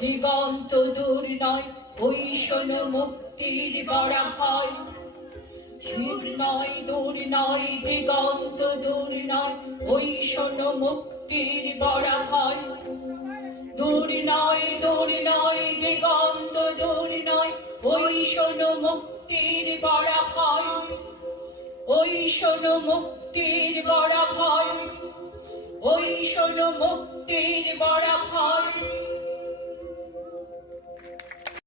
দিগন্ত দূর নয়, ওই শোনো মুক্তির বড় ভয়। দূর নয়, দূর নয়, দিগন্ত দূর নয়, ওই শোনো মুক্তির বড় ভয়। দূর নয়, দূর নয়, দিগন্ত দূর নয়, ওই শোনো মুক্তির বড় ভয়। ওই শোনো মুক্তির বড় ভয়, ওই শোনো মুক্তির বড়